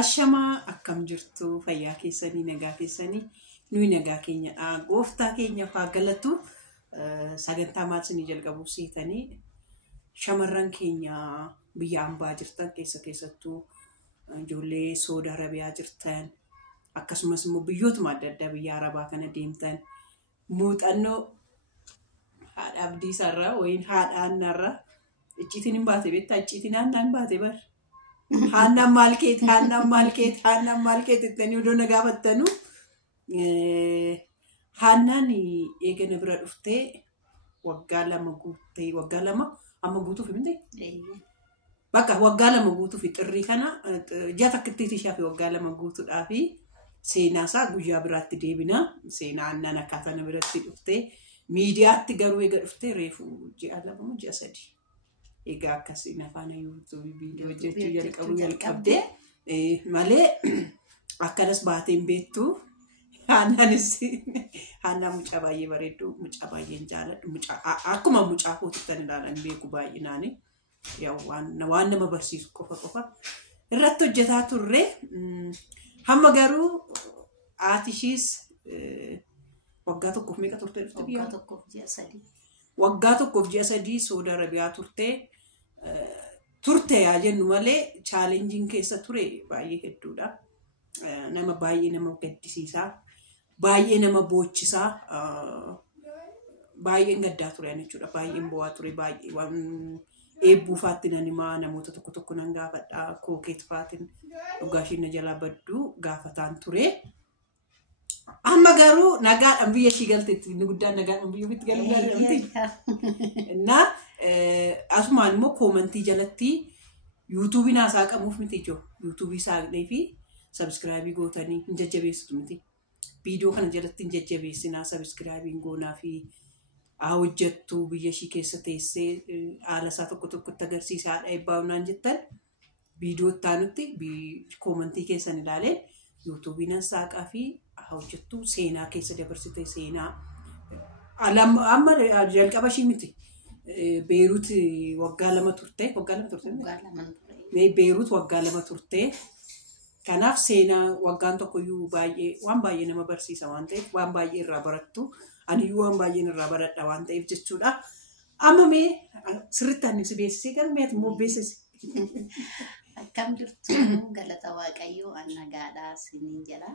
Ashama akkam jirtu fayyaa keessanii nagaa keessanii nuyi nagaa keenya gooftaa keenya faa galatu sagantaa maatii jalqabuu seetanii shamarran keenya biyya ambaa jirtan keessattuu ijoollee Saudi Arabiyaa jirtan akkasumas immoo biyyootuma adda addaa biyya Arabaa kana deemtan muuxannoo haadha abdii sarraa wayin haadha annarraa icciitiin hin baate beektaa icciitiin annaan baate bar Hanna malket ittanii odoo na gaafattanu Hannaan eegana bira dhuftee waggaa lama amma guutuuf himte bakka waggaa lama guutuuf xirrii kana ji'a takkittii ishaafi waggaa lama guutuudhaafi seenaasaa guyyaa biraatti deebina seenaa Hannaan akkaataa na biratti dhuftee miidiyaatti garuu eega dhuftee reefu ji'a lama ji'a sadii Ega akkasiin afaan YouTube video hojjechuu jalqabdee malee akkanas baateen beektu Hannaan mucaa baay'ee bareeddu mucaa baay'een jaaladhu akkuma mucaa kootitti ilaalan beeku baay'inaani waan nama barsiisu qofa irratti hojjetaa turre hamma garuu aatishiis waggaa tokkoof meeqa turte dhufte biyya waggaa tokkoof ji'a sadii Saudi Arabiyaa turte yaa jennu malee challenging keessa ture baay'ee hedduudha. Nama baay'ee nama gaddisiisaa baay'ee nama boochisaa baay'een gaddaa ture jechuudha baay'een bo'aa ture baay'ee waan eebbuufaatti nan himaa namoota tokko nan gaafadhaa kookeet faatiin dhugaashiin na jalaa badduu gaafataan ture. Amma garuu nagaadhaan biyya ishii galteetti inni guddaan nagaadhaan biyya ofiitti galuu gaariidhamti. Innaa asumaan immoo koomentii jalatti yuutuubiin haasaa qabuuf miti ijoo yuutuubii saaqnee fi sabskraayibii gootanii hin jajjabeessitu miti. Viidiyoo kana jalatti hin jajjabeessinaa sabskraayibiin goonaa fi hojjettuu biyya ishii keessa teessee haala isaa tokkotti agarsiisa haadha eebbaa hunaan jettan viidiyoo ittaanutti koomentii keessan ilaalee yuutuubiin saaqaa fi hojjettuu seenaa keessa dabarsite seenaa amma jalqaba ishii miti Beirut waggaa lama turte Beirut waggaa lama turte kanaaf seenaa waggaan tokkoyyuu waan baay'ee nama barsiisa waan ta'eef waan baay'ee irraa barattu aniyyuu waan baay'een irraa baradha waan ta'eef jechuudha amma mee sirriitti ani si beeksisee galmeet immoo beeksisi. Akkam jirtu galata waaqayyoo nagaadhaa siniin jedha.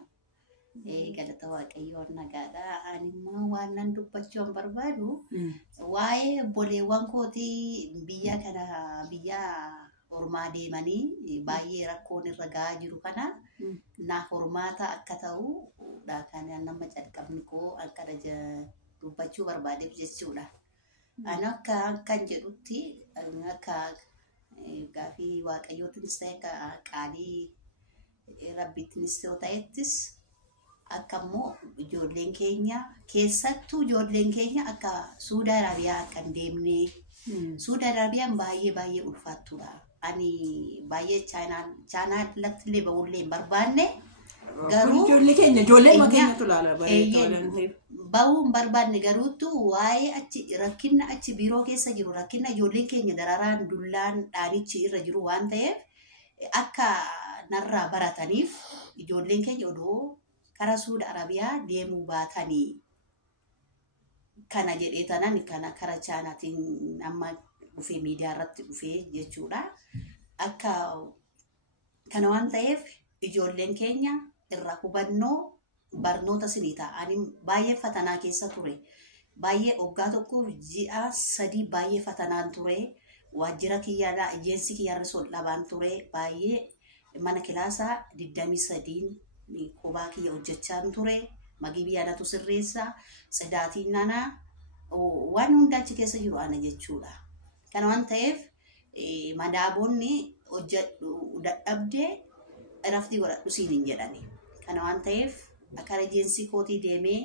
Galata waaqayyoo nagaadhaa animmoo waan nan dubbachuu barbaadu waa'ee obboleewwan kootii biyya kana biyya ormaa deemanii baay'ee rakkoon irra gahaa jiru kana naaf hormaata akka ta'u kan nama calqabni koo akka dubbachuu barbaadeef jechuudha. Ani akkan jedhutti akka gaafii waaqayyootinis ta'e qaalii rabbiittinis ta'ettis akkammoo ijoolleen keenya keessattuu ijoolleen keenya akka Saudi Arabiyaa akka hin deemne Saudi Arabiyaan baay'ee ulfaattuudha. Ani baay'ee chaanaa lattillee ba'ullee hin barbaanne garuu ijoollee keenya keenyatu laala ba'uu hin barbaanne garuutu waa'ee achi rakkina achi biiroo keessa jiru rakkina ijoolleen keenya dararaan dullaan dhaanichi irra jiru waan ta'eef akka narraa barataniif ijoolleen keenya odoo kara Saudi Arabiyaa deemuu baatanii kana jedhee tanan kana kara chaanaatiin amma dhufee miidiyaa irratti dhufee jechuudha. Akka kana waan ta'eef ijoolleen keenya irraa hubannoo barnoota sinii ta'anii baay'ee fatanaa keessa ture. Baay'ee waggaa tokkoof ji'a sadii baay'ee fatanaan ture. Waajjira kiyyaadhaa ejeensi kiyyaarra soldhabaan ture. Baay'ee mana kilaasaa 23 kophaa kiyya hojjechaan ture. Magii biyyaadhatu sirreessa. Sidaatiin nanaa waan hunda achi keessa jiru ana jechuudha. Kana waan ta'eef madaaboonni hojjedhu dadhabdee raftii godhadhu siin hin jedhani. Kana waan ta'eef akka ejeensi kootii deemee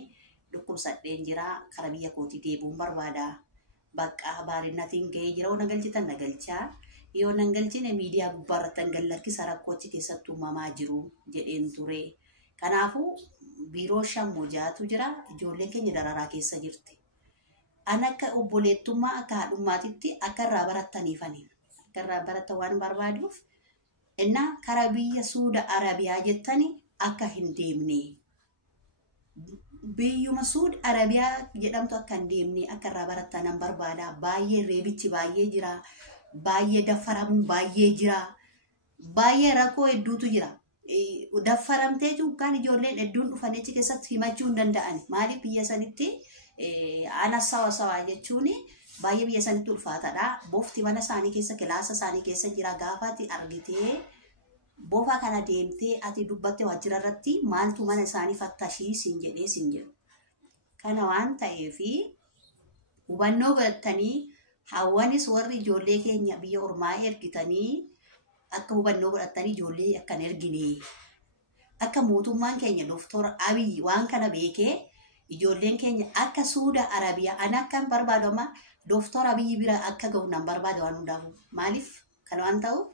dhukkubsadheen jira kara biyya kootii deebuun barbaada. Bakka baarinnatiin ga'ee jira yoo nagalchitan nagalchaa yoo nagalchine miidiyaa gubbaarratti hangallakkisa rakkoo achi keessatti uumamaa jiru jedheen ture. Kanaafuu biiroo shammuu jaatu jira ijoolleen keenya dararaa keessa jirti. Ana akka obboleettummaa akka haadhummaatitti akka irraa barattaniifani akka irraa baratan waan barbaaduuf Inna kara biyya Suuda Arabiyaa jettani akka hin deemne. Biyyuma Suuda Arabiyaa jedhamtu akka hin deemne akka irraa barattan barbaada. Baay'ee reebichi baay'ee jira. Baay'ee daffaramu baay'ee jira. Baay'ee rakkoo hedduutu jira. Daffaramtee kan ijoolleen hedduun dhufanii achi keessatti himachuu hin danda'an. Maaliif biyya sanitti ana sawa jechuun baay'ee biyya sanitti ulfaataadha. Bofti mana isaanii keessa kilaasa isaanii keessa jira. Gaafa ati argitee bofa kana deemtee ati dubbatte waajjira irratti maaltu mana isaanii fattashii siin jedhu. Kana waan ta'eef hubannoo godhatanii hawwanis warri ijoollee keenya biyya ormaa ergitanii akka hubannoo godhatanii ijoollee akkan ergine. Akka mootummaan keenya Dr. Abiy waan kana beekee ijoolleen keenya akka Suuda Arabiyaa ana akkan barbaadu amma Dr. Abiy bira akka ga'u nan barbaadu waan hundaafu. Maaliif kana waan ta'uuf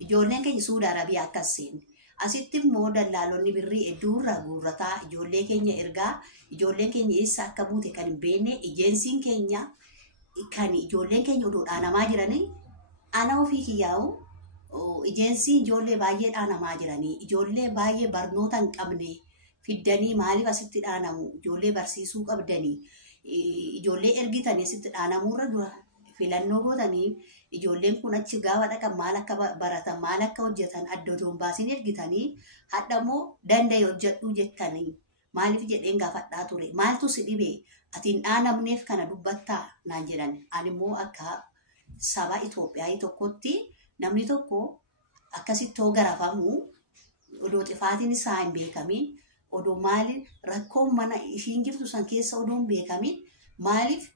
ijoolleen keenya Suuda Arabiyaa akka seenne. Asitti immoo dallaalonni birrii hedduurraa guurrataa ijoollee keenya ergaa ijoolleen keenya eessa akka buute kan hin beekne ejeensiin keenya kan ijoolleen keenya odoo dhaanamaa jiranii ana ofii kiyyaa'u ejeensiin ijoollee baay'ee dhaanamaa jiranii ijoollee baay'ee barnoota hin qabne fiddanii maaliif asitti dhaanamu ijoollee barsiisuu qabdanii ijoollee ergitanii asitti dhaanamuurra dura filannoo gootanii ijoolleen kun achi gaafa dhaqan maal akka baratan maal akka hojjetan adda odoon baasiin ergitanii hadhamoo danda'e hojjedhuu jettanii maaliif jedheen gaafadhaa ture maaltu si dhibee atiin dhaanamneef kana dubbattaa naan jedhan animmoo akka saba Itoophiyaa tokkotti namni tokko akkasitti hoo garafamu odoo xifaatiin isaa hin beekamin odoo maaliin rakkoon mana ishiin jirtu san keessa odoo hin beekamin maaliif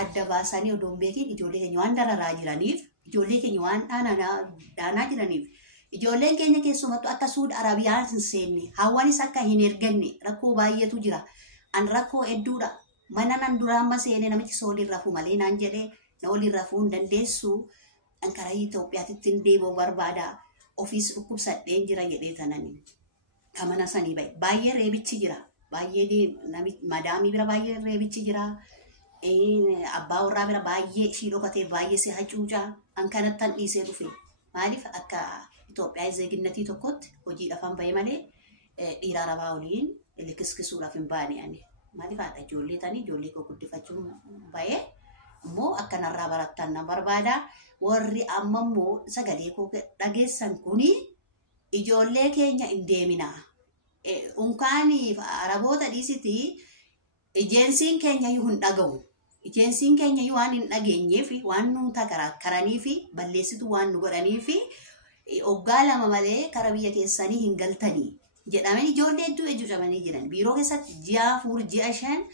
adda baasanii odoo hin beekin ijoollee keenya waan dararaa jiraniif ijoollee keenya waan dhaanaa jiraniif ijoolleen keenya keessumattuu akka Suuda Arabiyaa hin seenne hawwanis akka hin erganne rakkoo baay'eetu jira. An rakkoo hedduudha. Mana nan dura amma seene namichi sooliin rafuu malee naan jedhee na waliin rafuu hin dandeessu. An karaa Itoophiyaatti hin deebi'uu barbaada. Ofiis dhukkubsadheen jira jedhee tananii. Kamana sanii baay'ee reebichi jira. Baay'ee madaamii bira baay'ee reebichi jira. Abbaa warraa bira baay'ee ishii dhokatee baay'ee si hacuucaa. An kanattan dhiisee dhufe. Maaliif akka Itoophiyaa zeeginnatii tokkotti hojii dhafan bahe malee dhiiraa rabaa waliin likiskisuudhaaf hin baane ani. Maaliif haadha ijoollee tanii ijoollee koo guddifachuun bahe immoo akka narraa barattan nan barbaada. Warri amma immoo sagalee koo dhageessan kuni ijoollee keenya hin deemina. Unkaanii araboota dhiisiti ejeensiin keenya iyyuu hin dhaga'u. Ejeensiin keenya iyyuu waan hin dhageenyeef waan nu takaraakkaranii fi balleessitu waan nu godhanii fi hoggaa lama malee kara biyya keessanii hin galtanii jedhamanii ijoollee hedduu ejjucamanii jiran. Biiroo keessatti ji'a 4 ji'a 5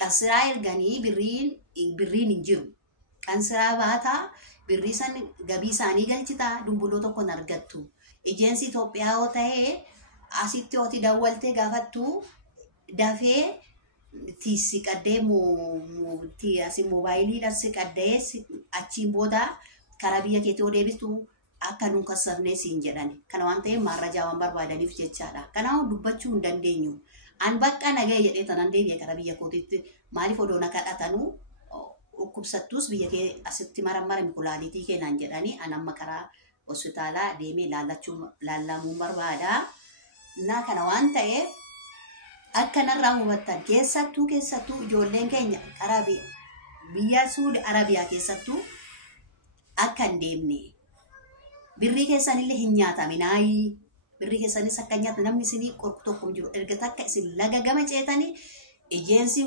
qansiraa erganii birriin hin jiru. Qansiraa baataa birrii san gabii isaanii galchitaa dumbuloo tokko hin argattu. Ejeensi Itoophiyaa yoo ta'ee asitti hooti dawwaltee gaafattu dafee si qaddee moobaayiliidhaan si qaddee achiin booda karaa biyya keetii yoo deebistu akka nuun kassafnee siin jedhan. Kana waan ta'eef maarrajaa waan barbaadaniif jechaadha. Kanaaf dubbachuu hin dandeenyu. An bakka nagahee jedhee tanan deebi'e karaa biyya kootiitti maaliif odoo na kadhatanuu dhukkubsattus biyya kee asitti mara mikulaaliitii keenan jedhanii an amma karaa hospitaalaa deemee laallamuun barbaada. Naa kana waan ta'eef akka narraa hubattan keessattuu ijoolleen keenya karaa biyya Suuda Arabiyaa keessattuu akka hin deemne. Birrii keessanillee hin nyaataminaayi. Birrii keessanis akka nyaatu namni isinii qorku tokko jiru. Erga takka isin laga gama ceetanii ejeensi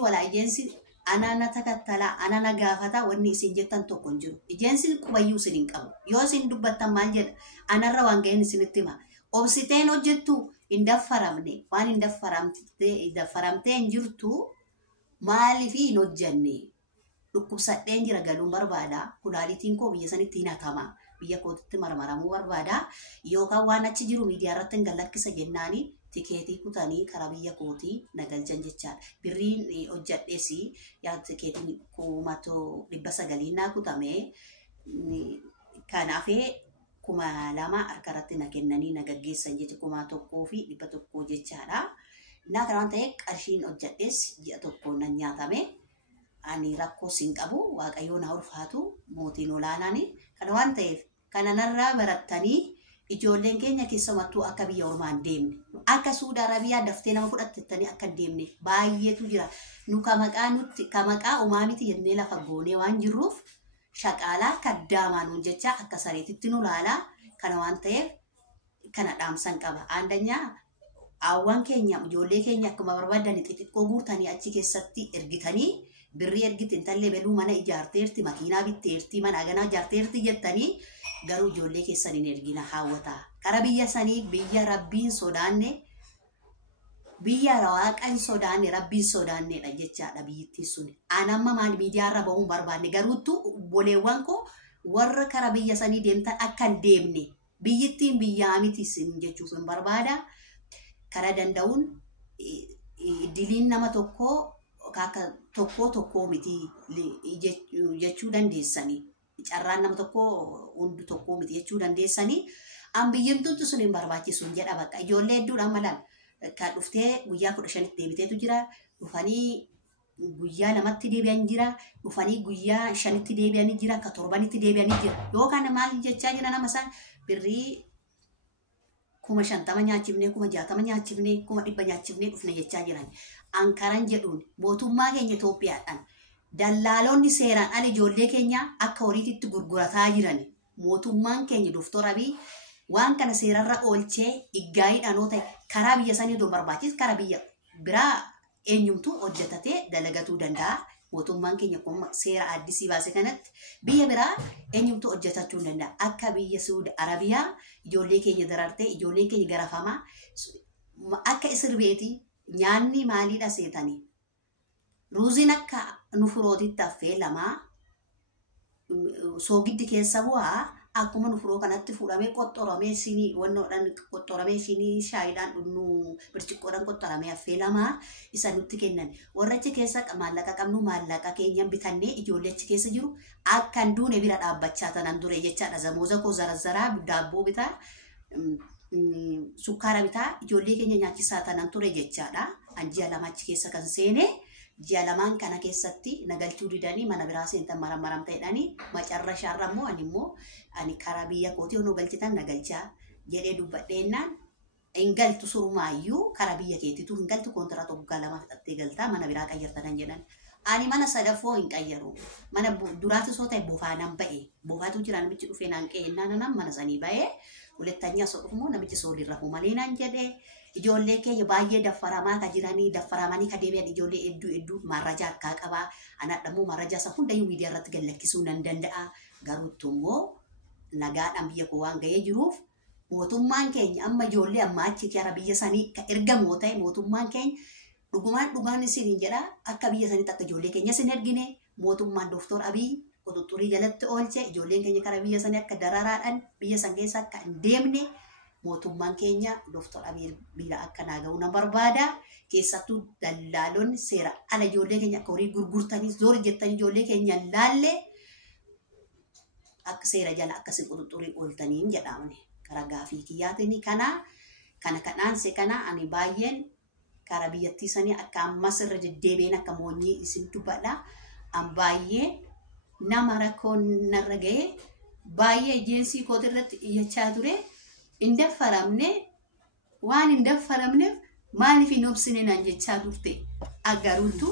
anana takattalaa anana gaafataa wanni isin jettan tokko hin jiru. Ejeensi qubayyuu isin hin qabu. Yoo isin dubbattan maal jedha anarra waan ga'een isinitti hima. Obsiteen hojjettu hin daffaramne waan hin daffaramtee hin jirtu maaliif hin hojjenne. Dhukkubsadheen jira galuun barbaada. Kulaalitiin koo biyya sanitti hin hakama. Biyya kootitti marmaramuu barbaada. Yookaan waan achi jiru miidiyaa irratti hin gallakkisa jennaanii tikeetii kutanii karaa biyya kootii nagalchan jechaadha. Birriin hojjadheesi yaa tikeetiin 900 naa kutamee kanaafee 2,000 harka irratti na kennanii na gaggeessan jecha 1,100 jechaadha. Naa kana waan ta'eef qarshiin hojjadhees ji'a tokko nan nyaatame. Ani rakkoo sin qabu waaqayyoon haa ulfaatu mootiin olaanaani. Kana waan ta'eef kana narraa barattanii ijoolleen keenya keessumattuu akka biyya ormaan deemne akka Suudi Arabiyaa daftee nama fudhattettanii akka deemne baay'eetu jira. Nu kamaqaa uumaa miti jennee lafa goonee waan jirruuf shaqaalaa kaddaamaan hojjechaa akka sareetitti nu laalaa kana waan ta'eef kana dhaamsan qaba. Aandanyaa awwan keenya ijoollee keenya akkuma barbaadan xixiqqoo guurtanii achi keessatti ergitanii birrii ergitin tallee beluu mana ijaarteerti makiinaa bitteerti mana aganaa ijaarteerti jettanii garuu ijoollee keessan hin ergina hawwataa. Kara biyya sanii biyya rabbiin sodaanne biyya waaqan sodaanne rabbiin sodaannedha jechaadha biyyittiin sun. Anamma maal miidiyaarra bahuun barbaanne garuuttu boleewwan koo warra kara biyya sanii deemtan akka hin deemne biyyittiin biyyaa miti sin jechuuf hin barbaada. Kara danda'uun diliin nama tokko miti jechuu dandeessanii. Carraan nama hundu tokko miti jechuu dandeessanii. An biyyamtuutu sun hin barbaachisu jedha bakka. Ijoollee hedduudhaan malaan kan dhuftee guyyaa 15 deebiteetu jira. Dhufanii guyyaa 2tti deebi'an jira. Dhufanii guyyaa 5tti deebi'anii jira. Akka 7tti deebi'anii jira. Yookaan maal jechaa jira nama isaan birrii 50 nyaachifnee 60 nyaachifnee 100 nyaachifnee dhufne jechaa jiran. Ankaran jedhuun mootummaa keenya Itoophiyaadhaan dallaalonni seeraan ala ijoollee keenya akka horiititti gurgurataa jiran. Mootummaan keenya Dr. Abiy waan kana seerarra oolchee iggaayiidhaan ta'e karaa biyya sanii iddoo barbaachisu karaa biyya biraa eenyumtuu hojjetatee dalagatuu danda'a. Mootummaan keenya kun seera addisii baase kanatti biyya biraa eenyumtuu hojjetachuu danda'a. Akka biyya Suudi Arabiyaa ijoollee keenya darartee ijoolleen keenya garafamaa akka isir beetii nyaanni maaliidha seetanii. Ruuziin akka nu firootitti affee lamaa soogiddi keessa bu'aa akkuma nu firoo kanatti fuudhamee qoxxoramee sinii wannoodhaan qoxxoramee sinii shaayiidhaan dhunnu birciqqoodhaan qoxxoramee affee lamaa isa nutti kennan. Warra achi keessa maallaqa qabnu maallaqa keenyan bitannee ijoollee achi keessa jiru akkan duune bira dhaabbachaa tanan dure jechaadha. Zamooza koo zarazzaraa daabboo bitaa sukkaara bitaa ijoollee keenya nyaachisaa tanan ture jechaadha. Ji'a 2 achi keessa kan seene ji'a 2 kana keessatti nagalchuu didanii mana biraa seentan maram ta'edhanii macarrashaarra immoo ani karaa biyya kootii onoo galchitan nagalchaa jedhee dubbadheennaan hin galtu surumaayyuu karaa biyya keetiitu hin galtu kontiraata waggaa 2 fixattee galtaa mana biraa qayyartan jedhan. Ani mana sadaffoo hin qayyaru. Mana duraati soo ta'e bofaanan ba'e. Bofaatu jira namichi dhufee naan qe'ennaan mana sanii ba'ee hulettanyaa soo dhufumoo namichi soo lirra malee naan jedhee. Ijoollee keenya baay'ee daffaramaa ka jiranii daffaramanii ka deebi'an ijoollee hedduu marraja akka qabaa. Anadhamuu marraja isa hundayyuu miidiyaa irratti gallakkisuu nan danda'a. Garuuttu immoo nagaadhaan biyya koo waan ga'ee jiruuf mootummaan keenya amma ijoollee amma achi gara biyya sanii ka ergamoo ta'e mootummaan keenya dhugumaan isin jedha akka biyya saniitti akka ijoollee keenya isin ergine mootummaan Dr. Abiy quxuxurii jalatti oolche ijoolleen keenya kara biyya sanii akka dararaadhaan biyya san keessa akka hin deemne. Mootummaan keenya Dr. Abiy bira akka naaga'uu na barbaada. Keessattuu dallaalonni seera ala ijoollee keenya akka horii gurgurtanii zoor jettanii ijoollee keenya laalle akka seera jala akkasii quxuxurii ooltanii jedhamne. Karaa gaafii kiyyaatiin kana ani baay'een karaa biyyattii sanii akka ammas irra deddeebiin akka moonyii isin dubbadha. An baay'ee nama rakkoon narra ga'ee baay'ee ejeensii kooti irratti iyyachaa ture. Indaffaramne waan indaffaramneef maaliif hin obsine naan jechaa turte agaruutu